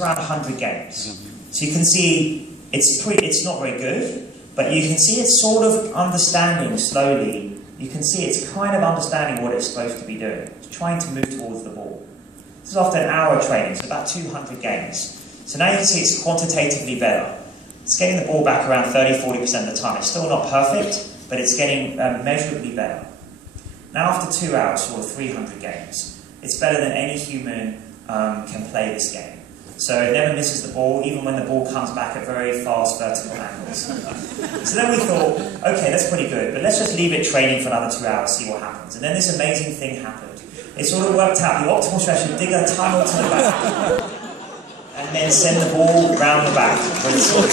around 100 games. So you can see it's not very good, but you can see it's sort of understanding slowly. You can see it's kind of understanding what it's supposed to be doing. It's trying to move towards the ball. This is after an hour of training, so about 200 games. So now you can see it's quantitatively better. It's getting the ball back around 30–40% of the time. It's still not perfect, but it's getting measurably better. Now after 2 hours, or 300 games, it's better than any human can play this game. So it never misses the ball, even when the ball comes back at very fast vertical angles. So then we thought, okay, that's pretty good, but let's just leave it training for another 2 hours, see what happens. And then this amazing thing happened. It sort of worked out. The optimal strategy: dig a tunnel to the back, and then send the ball round the back with sort of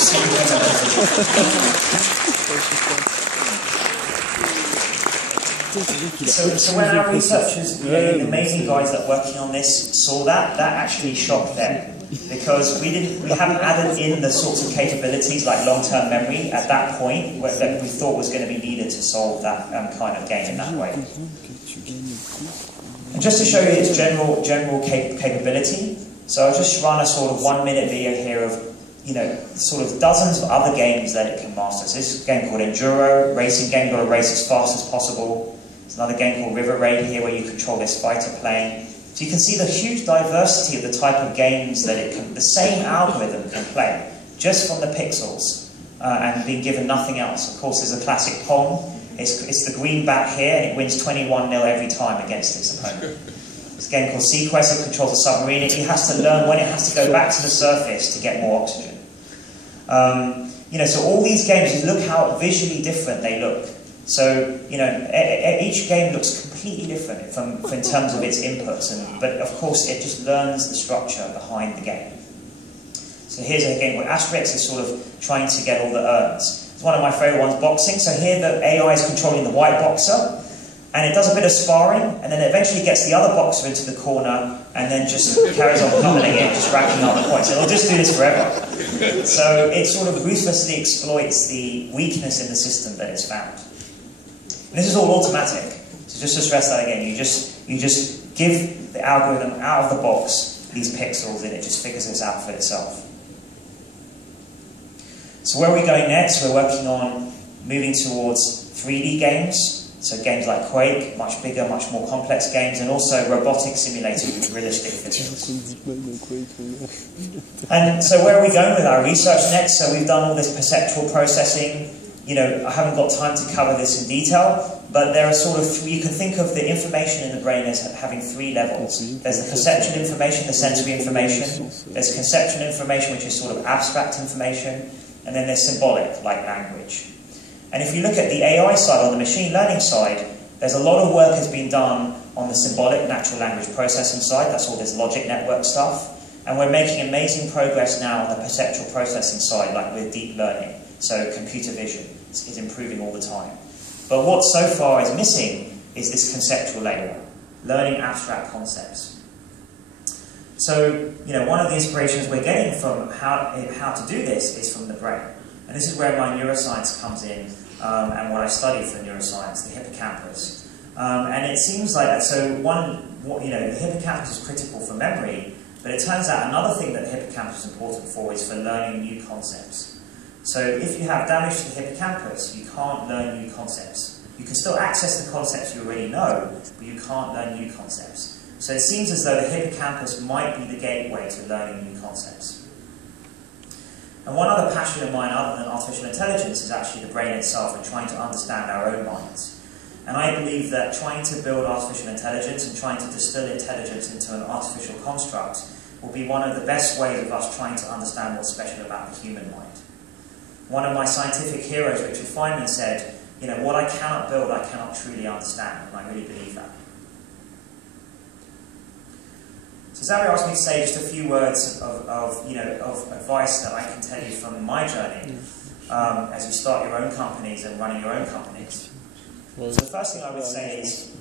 So when our researchers, the amazing guys that are working on this, saw that actually shocked them. Because we haven't added in the sorts of capabilities like long-term memory at that point that we thought was going to be needed to solve that kind of game in that way. And just to show you its general capability, so I'll just run a sort of 1-minute video here of sort of dozens of other games that it can master. So this is a game called Enduro, racing game. You've got to race as fast as possible. There's another game called River Raid here where you control this fighter plane. So you can see the huge diversity of the type of games that the same algorithm can play, just from the pixels, and being given nothing else. Of course, there's a classic Pong. It's the green bat here, and it wins 21-0 every time against its opponent. There's a game called Sequest that controls a submarine. It has to learn when it has to go back to the surface to get more oxygen. So all these games, look how visually different they look. So, each game looks completely different in terms of its inputs, but of course it just learns the structure behind the game. So here's a game where Asterix is sort of trying to get all the urns. It's one of my favourite ones, boxing. So here the AI is controlling the white boxer, and it does a bit of sparring, and then it eventually gets the other boxer into the corner, and then just carries on pummeling it, just racking up the points. It'll just do this forever. So it sort of ruthlessly exploits the weakness in the system that it's found. This is all automatic. So just to stress that again, you just give the algorithm out of the box these pixels, and it just figures this out for itself. So where are we going next? We're working on moving towards 3D games. So games like Quake, much bigger, much more complex games, and also robotic simulators with realistic physics. And so where are we going with our research next? So we've done all this perceptual processing. I haven't got time to cover this in detail, but there are sort of you can think of the information in the brain as having 3 levels. There's the perceptual information, the sensory information. There's conceptual information, which is sort of abstract information. And then there's symbolic, like language. And if you look at the AI side, on the machine learning side, there's a lot of work has been done on the symbolic natural language processing side. That's all this logic network stuff. And we're making amazing progress now on the perceptual processing side, like with deep learning. So computer vision is improving all the time. But what so far is missing is this conceptual layer, learning abstract concepts. So, one of the inspirations we're getting from how to do this is from the brain. And this is where my neuroscience comes in, and what I study for neuroscience, the hippocampus. And it seems like that, so the hippocampus is critical for memory, but it turns out another thing that the hippocampus is important for is for learning new concepts. So if you have damage to the hippocampus, you can't learn new concepts. You can still access the concepts you already know, but you can't learn new concepts. So it seems as though the hippocampus might be the gateway to learning new concepts. And one other passion of mine other than artificial intelligence is actually the brain itself and trying to understand our own minds. And I believe that trying to build artificial intelligence and trying to distill intelligence into an artificial construct will be one of the best ways of us trying to understand what's special about the human mind. One of my scientific heroes, Richard Feynman, said, what I cannot build, I cannot truly understand, and I really believe that. So Xavier asked me to say just a few words of advice that I can tell you from my journey as you start your own companies and running your own companies. So the first thing I would say is,